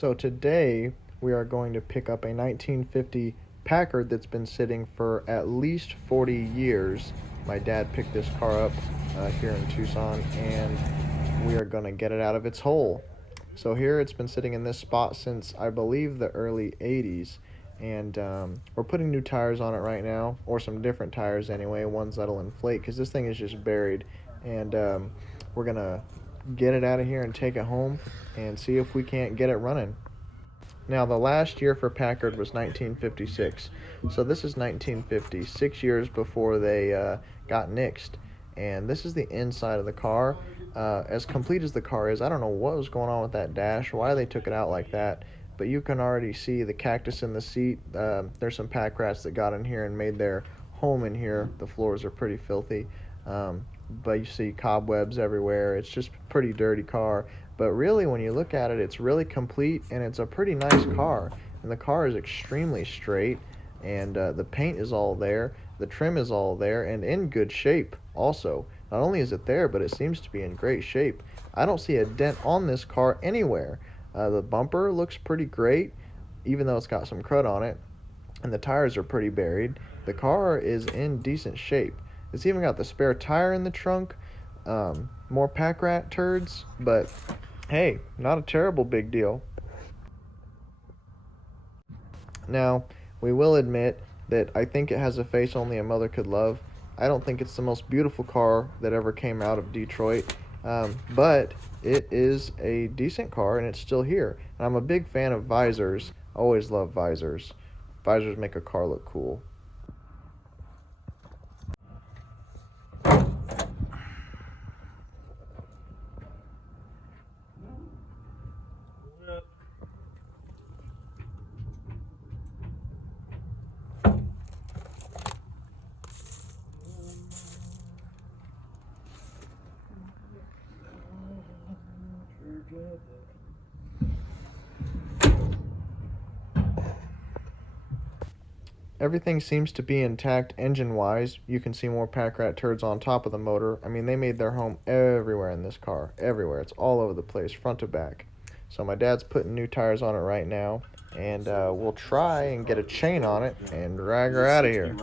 So today we are going to pick up a 1950 Packard that's been sitting for at least 40 years. My dad picked this car up here in Tucson, and we are going to get it out of its hole. So here it's been sitting in this spot since I believe the early 80s, and we're putting new tires on it right now, or some different tires anyway, ones that'll inflate, because this thing is just buried. And we're going to get it out of here and take it home and see if we can't get it running. Now, the last year for Packard was 1956, so this is 1950, 6 years before they got nixed. And this is the inside of the car. As complete as the car is, I don't know what was going on with that dash, why they took it out like that, but you can already see the cactus in the seat. There's some pack rats that got in here and made their home in here. The floors are pretty filthy, but you see cobwebs everywhere. It's just a pretty dirty car. But really, when you look at it, it's really complete, and it's a pretty nice car. And the car is extremely straight, and the paint is all there, the trim is all there, and in good shape also. Not only is it there, but it seems to be in great shape. I don't see a dent on this car anywhere. The bumper looks pretty great, even though it's got some crud on it, and the tires are pretty buried. The car is in decent shape. It's even got the spare tire in the trunk, more pack rat turds, but hey, not a terrible big deal. Now, we will admit that I think it has a face only a mother could love. I don't think it's the most beautiful car that ever came out of Detroit, but it is a decent car, and it's still here. And I'm a big fan of visors. Always love visors. Visors make a car look cool. Everything seems to be intact engine-wise. You can see more pack rat turds on top of the motor. I mean, they made their home everywhere in this car. Everywhere. It's all over the place, front to back. So my dad's putting new tires on it right now, and we'll try and get a chain on it and drag her out of here.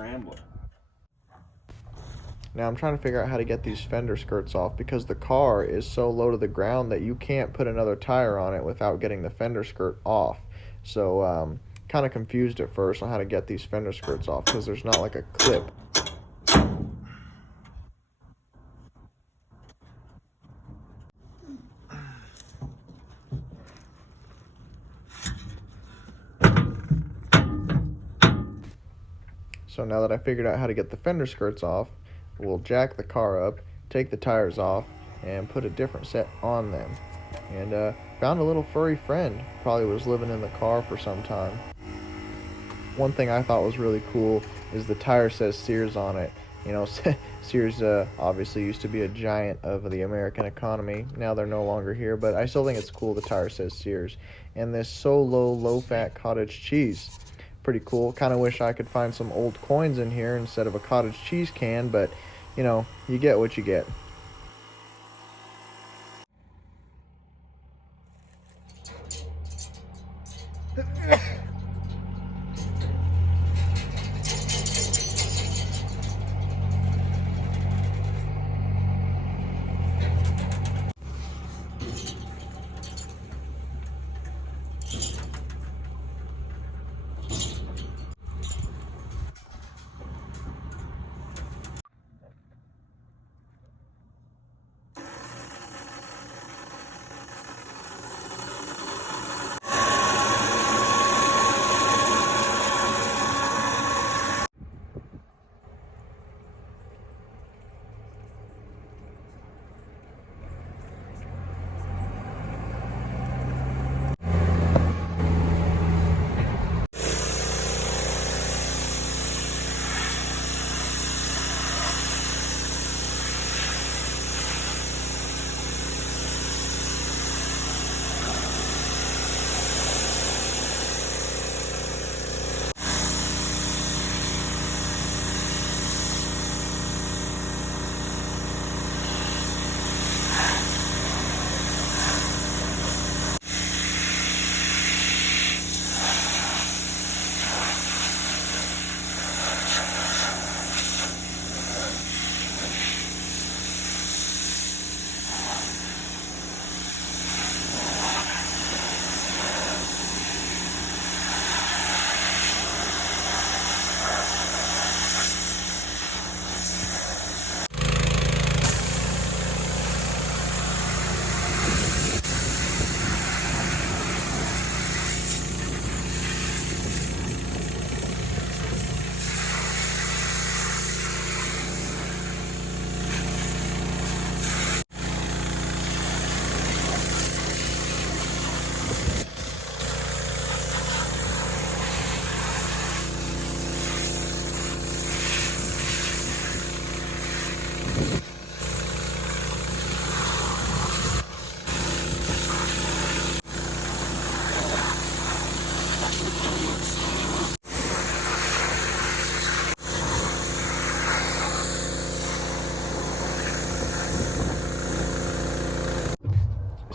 Now I'm trying to figure out how to get these fender skirts off, because the car is so low to the ground that you can't put another tire on it without getting the fender skirt off. So kind of confused at first on how to get these fender skirts off, because there's not like a clip. So now that I figured out how to get the fender skirts off, we'll jack the car up, take the tires off, and put a different set on them. And found a little furry friend. Probably was living in the car for some time. One thing I thought was really cool is the tire says Sears on it. You know, Sears obviously used to be a giant of the American economy. Now they're no longer here, but I still think it's cool the tire says Sears. And this Solo low-fat cottage cheese. Pretty cool. Kind of wish I could find some old coins in here instead of a cottage cheese can, but, you know, you get what you get.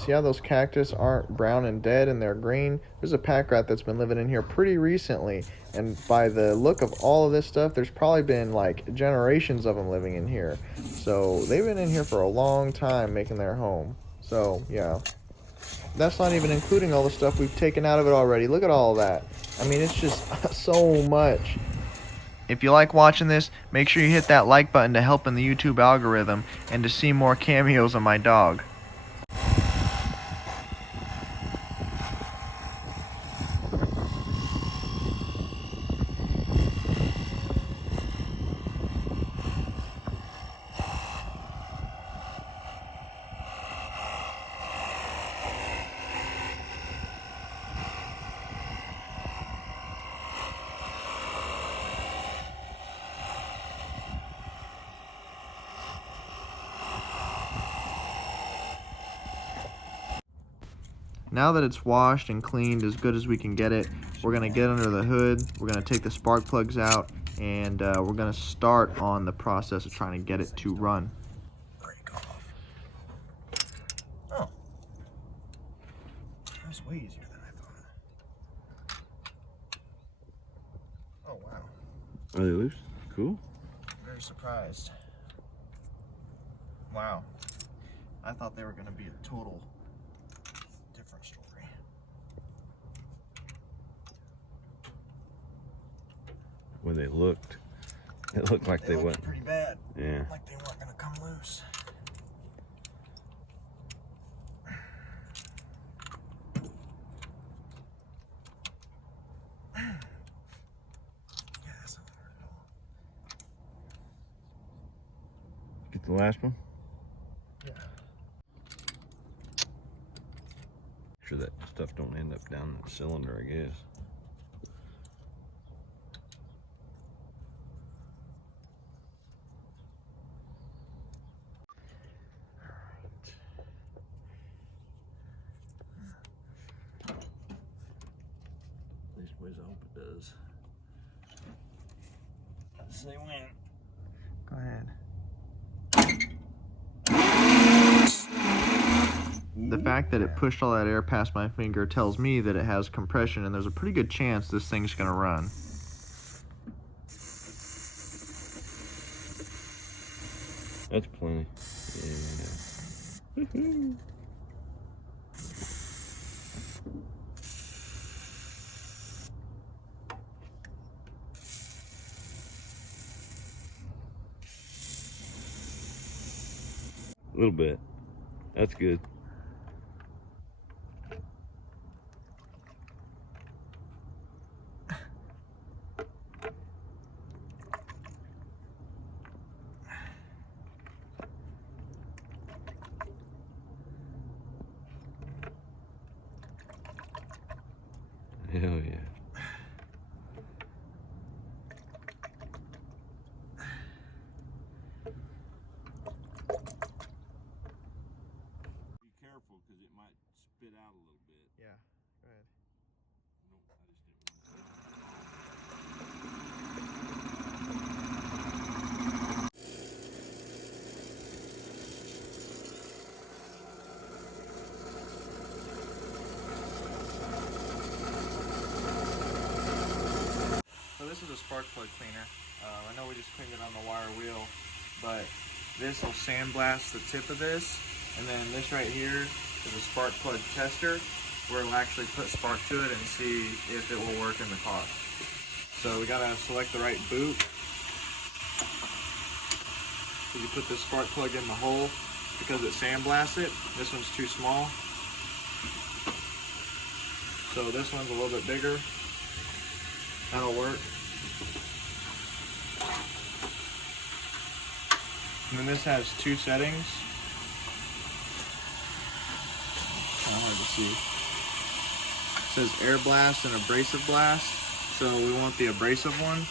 See how those cactus aren't brown and dead and they're green? There's a pack rat that's been living in here pretty recently, and by the look of all of this stuff, there's probably been like generations of them living in here. So they've been in here for a long time making their home. So yeah, that's not even including all the stuff we've taken out of it already. Look at all that. I mean, it's just so much. If you like watching this, make sure you hit that like button to help in the YouTube algorithm and to see more cameos of my dog. Now that it's washed and cleaned as good as we can get it, we're going to get under the hood, we're going to take the spark plugs out, and we're going to start on the process of trying to get it to run. Break off. Oh. That was way easier than I thought. Oh, wow. Are they loose? Cool. Very surprised. Wow. I thought they were going to be a total different story. When they looked, it looked like they went pretty bad. Yeah. Like they weren't gonna come loose. Yeah, that's not hard at all. Get the last one. Yeah. Make sure that stuff don't end up down the cylinder, I guess. At least ways I hope it does. Let's see when. Go ahead. The fact that it pushed all that air past my finger tells me that it has compression, and there's a pretty good chance this thing's gonna run. That's plenty. Yeah. A little bit. That's good. Hell yeah. Be careful because it might spit out a little bit. Yeah, go ahead. Nope, I just didn't. So this is a spark plug cleaner. I know we just cleaned it on the wire wheel, but this will sandblast the tip of this, and then this right here is a spark plug tester where it'll actually put spark to it and see if it will work in the car. So we gotta select the right boot. So you put this spark plug in the hole because it sandblasts it. This one's too small. So this one's a little bit bigger. That'll work. And then this has two settings. Kind of hard to see. It says air blast and abrasive blast. So we want the abrasive one.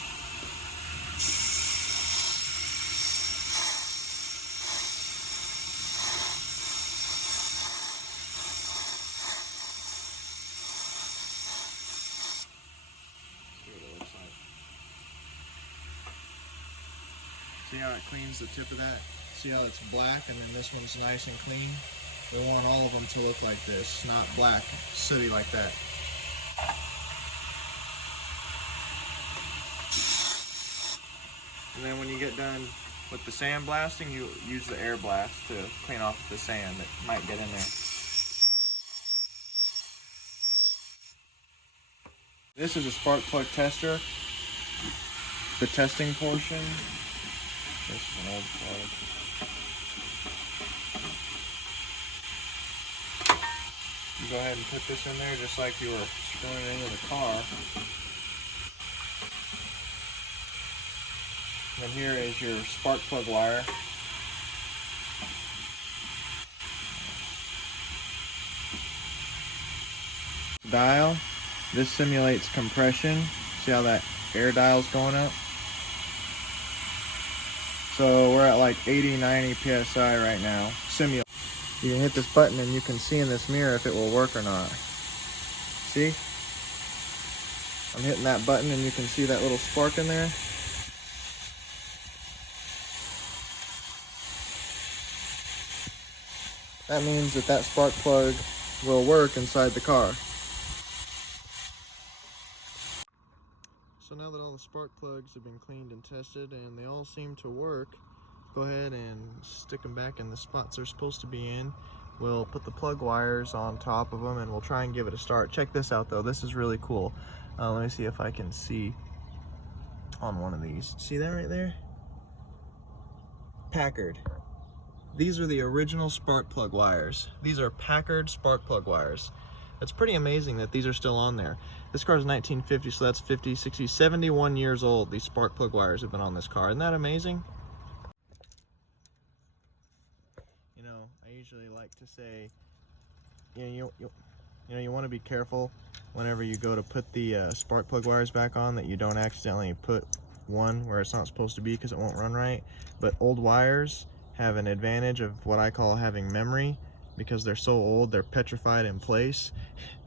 See how it cleans the tip of that? See how it's black and then this one's nice and clean? We want all of them to look like this, not black, sooty like that. And then when you get done with the sandblasting, you use the air blast to clean off the sand that might get in there. This is a spark plug tester. The testing portion. This is an old plug. You go ahead and put this in there just like you were screwing it into the car. And here is your spark plug wire. Dial. This simulates compression. See how that air dial's going up? So we're at like 80, 90 PSI right now. Simulate. You can hit this button and you can see in this mirror if it will work or not. See? I'm hitting that button and you can see that little spark in there. That means that that spark plug will work inside the car. So now that all the spark plugs have been cleaned and tested and they all seem to work, go ahead and stick them back in the spots they're supposed to be in. We'll put the plug wires on top of them and we'll try and give it a start. Check this out though, this is really cool. Let me see if I can see on one of these. See that right there? Packard. These are the original spark plug wires. These are Packard spark plug wires. It's pretty amazing that these are still on there. This car is 1950, so that's 50, 60, 71 years old. These spark plug wires have been on this car. Isn't that amazing? You know, I usually like to say, you want to be careful whenever you go to put the spark plug wires back on that you don't accidentally put one where it's not supposed to be because it won't run right. But old wires have an advantage of what I call having memory. Because they're so old, they're petrified in place,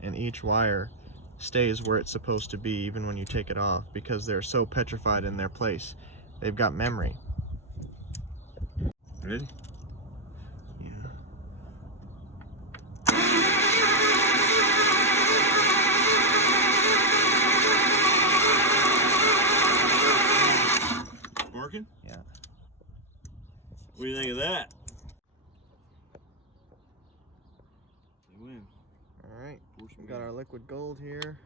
and each wire stays where it's supposed to be even when you take it off because they're so petrified in their place. They've got memory. Ready? Yeah. Working? Yeah. What do you think of that? Win. Alright, we got our liquid gold here.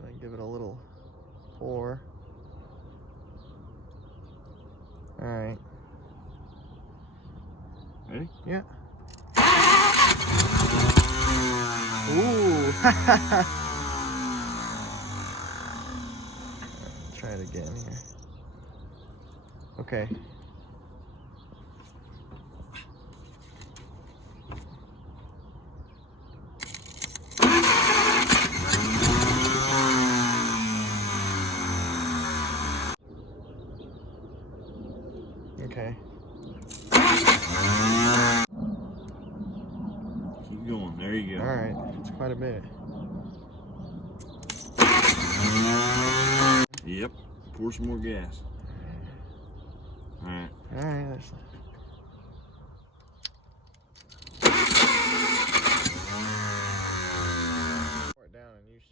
Gonna give it a little pour. Alright. Ready? Yeah. Ooh! Try it again here. Okay. Okay. Keep going. There you go. Alright, it's quite a bit. Yep. Pour some more gas. Alright. Alright, that's... Pour it down and use...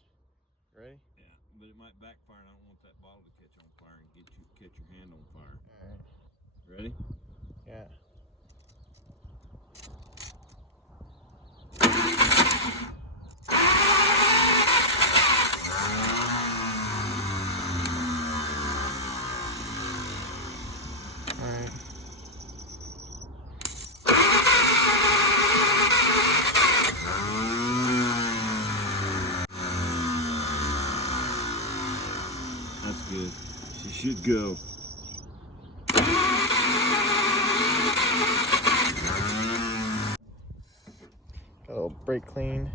Ready? Yeah, but it might backfire and I don't want that bottle to catch on fire and catch your hand on fire. Alright. Ready? Yeah. Alright. That's good. She should go. Got a little brake clean.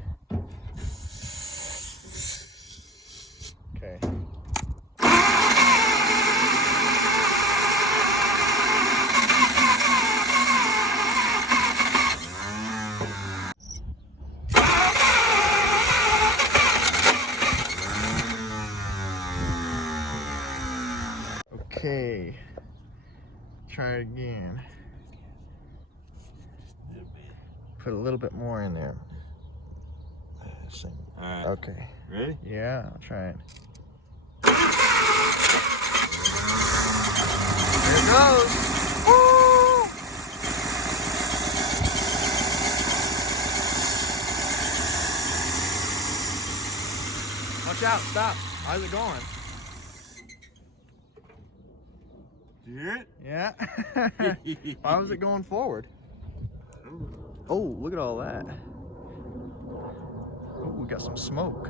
Okay. Okay. Try it again. Put a little bit more in there. All right. Okay. Ready? Yeah, I'll try it. There it goes. Woo! Watch out, stop. How's it going? Did you hear it? Yeah. Why was it going forward? Oh, look at all that. Oh, we got some smoke.